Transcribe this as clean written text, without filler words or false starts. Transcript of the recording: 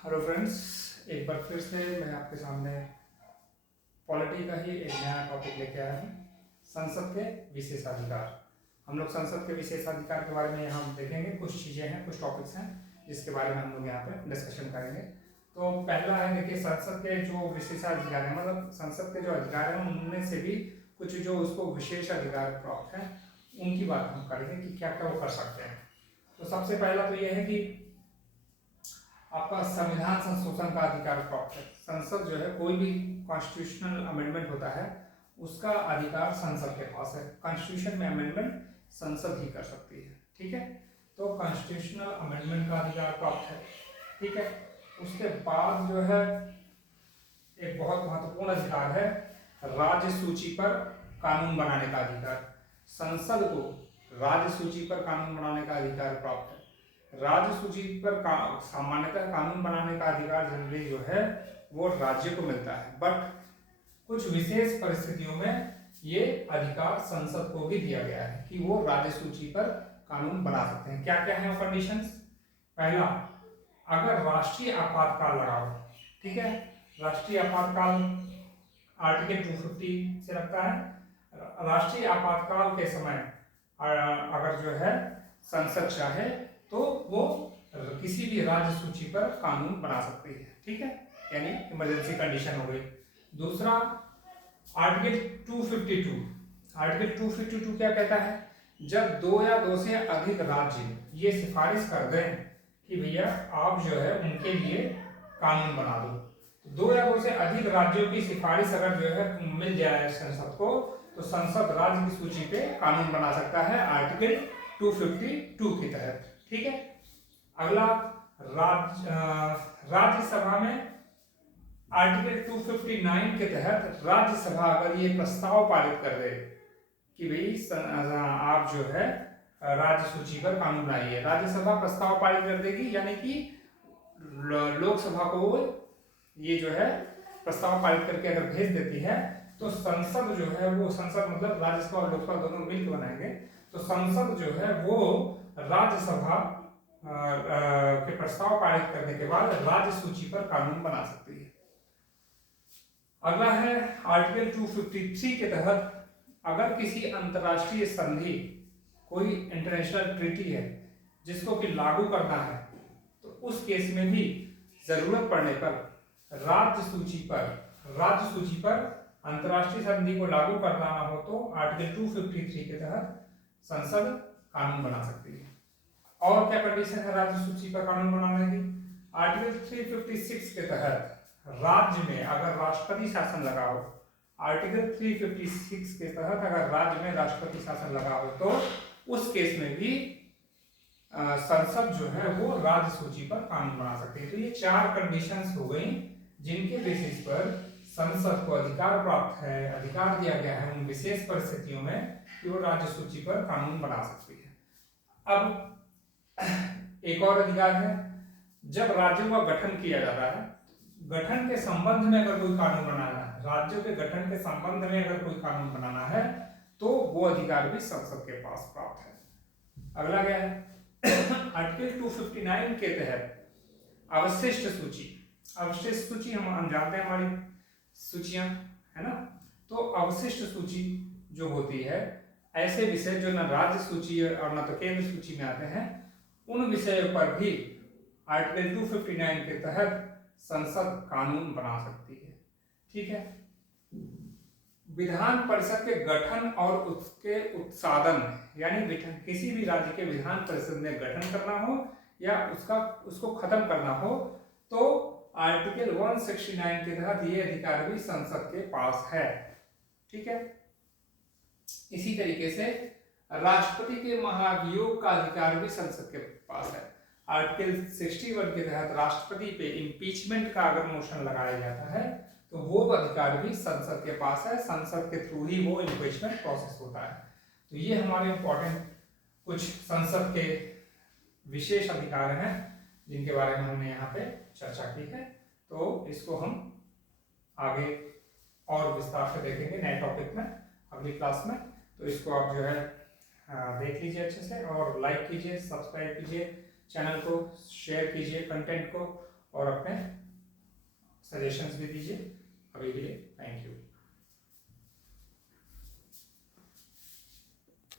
Hello friends, एक बार फिर से मैं आपके सामने पॉलिटी का ही एक नया टॉपिक लेके आया हूँ। संसद के विशेषाधिकार। हम लोग संसद के विशेषाधिकार के बारे में यहाँ देखेंगे। कुछ चीज़ें हैं, कुछ टॉपिक्स हैं जिसके बारे में हम लोग यहाँ पे डिस्कशन करेंगे। तो पहला है, देखिए, संसद के जो विशेषाधिकार हैं, मतलब संसद के जो अधिकार हैं उनमें से भी कुछ जो उसको विशेष अधिकार प्राप्त हैं उनकी बात हम करेंगे कि क्या क्या वो कर सकते हैं। तो सबसे पहला तो यह है कि आपका संविधान संशोधन का अधिकार प्राप्त है। संसद जो है, कोई भी कॉन्स्टिट्यूशनल अमेंडमेंट होता है उसका अधिकार संसद के पास है। कॉन्स्टिट्यूशन में अमेंडमेंट संसद ही कर सकती है, ठीक है। तो कॉन्स्टिट्यूशनल अमेंडमेंट का अधिकार प्राप्त है, ठीक है। उसके बाद जो है एक बहुत महत्वपूर्ण अधिकार है, राज्य सूची पर कानून बनाने का अधिकार। संसद को राज्य सूची पर कानून बनाने का अधिकार प्राप्त है। राज्य सूची पर सामान्यतः कानून बनाने का अधिकार जनरली जो है वो राज्य को मिलता है, बट कुछ विशेष परिस्थितियों में ये अधिकार संसद को भी दिया गया है कि वो राज्य सूची पर कानून बना सकते हैं। क्या क्या है वो कंडीशंस? पहला, अगर राष्ट्रीय आपातकाल लगा हो, ठीक है। राष्ट्रीय आपातकाल आर्टिकल 250 से लगता है। राष्ट्रीय आपातकाल के समय अगर जो है संसद चाहे तो वो किसी भी राज्य सूची पर कानून बना सकती है, ठीक है, यानी इमरजेंसी कंडीशन हो गई। दूसरा, आर्टिकल 252। आर्टिकल 252 क्या कहता है? जब दो या दो से अधिक राज्य ये सिफारिश कर दें कि भैया आप जो है उनके लिए कानून बना दो, तो दो या दो से अधिक राज्यों की सिफारिश अगर जो है मिल जाए संसद को, तो संसद राज्य की सूची पे कानून बना सकता है आर्टिकल 252 के तहत, ठीक है। अगला, राज्यसभा में आर्टिकल 259 के तहत राज्यसभा अगर ये प्रस्ताव पारित कर दे कि भाई आप जो है राज्य सूची पर कानून बनाइए, राज्यसभा प्रस्ताव पारित कर देगी, यानी कि लोकसभा को ये जो है प्रस्ताव पारित करके अगर भेज देती है, तो संसद जो है वो, संसद मतलब राज्यसभा और लोकसभा दोनों मिलकर बनाएंगे, तो संसद जो है वो राज्यसभा के प्रस्ताव पारित करने के बाद राज्य सूची पर कानून बना सकती है। अगला है आर्टिकल 253 के तहत अगर किसी अंतरराष्ट्रीय संधि, कोई इंटरनेशनल ट्रीटी है जिसको कि लागू करना है, तो उस केस में भी जरूरत पड़ने पर राज्य सूची पर अंतरराष्ट्रीय संधि को लागू करना हो तो आर्टिकल 253 के तहत संसद कानून बना सकती है। और क्या कंडीशन है राज्य सूची पर कानून बनाने की? आर्टिकल 356 के तहत राज्य में अगर राष्ट्रपति शासन लगा हो, आर्टिकल 356 के तहत अगर राज्य में राष्ट्रपति शासन लगा हो तो उस केस में भी संसद जो है वो राज्य सूची पर कानून बना सकती है। तो ये चार कंडीशंस हो गई जिनके बेसिस पर संसद को अधिकार प्राप्त है, अधिकार दिया गया है उन विशेष परिस्थितियों में कि वो राज्य सूची पर कानून बना सकती है। अब एक और अधिकार है, जब राज्यों का गठन किया जाता है, गठन के संबंध में अगर कोई कानून बनाना है, राज्यों के गठन के संबंध में अगर कोई कानून बनाना है तो वो अधिकार भी संसद के पास प्राप्त है। अगला क्या है? आर्टिकल 259 के तहत अवशिष्ट सूची हम जानते हैं हमारी सूचियां, है ना। तो अवशिष्ट सूची जो होती है, ऐसे विषय जो न राज्य सूची और न तो केंद्र सूची में आते हैं, उन विषयों पर भी आर्टिकल 259 के तहत संसद कानून बना सकती है, ठीक है। विधान परिषद के गठन और उसके उत्साधन, यानी किसी भी राज्य के विधान परिषद में गठन करना हो या उसको खत्म करना हो, तो आर्टिकल 169 के तहत ये अधिकार भी संसद के पास है, ठीक है। इसी तरीके से राष्ट्रपति के महाभियोग का अधिकार भी संसद के पास है। आर्टिकल 61 के तहत राष्ट्रपति पे इम्पीचमेंट का अगर मोशन लगाया जाता है तो वो अधिकार भी संसद के पास है, संसद के थ्रू ही वो इम्पीचमेंट प्रोसेस होता है। तो ये हमारे इंपॉर्टेंट कुछ संसद के विशेष अधिकार हैं जिनके बारे में हमने यहाँ पे चर्चा की है। तो इसको हम आगे और विस्तार से देखेंगे नए टॉपिक में अगली क्लास में। तो इसको आप जो है देख लीजिए अच्छे से, और लाइक कीजिए, सब्सक्राइब कीजिए चैनल को, शेयर कीजिए कंटेंट को, और अपने सजेशंस भी दीजिए। अभी के लिए थैंक यू।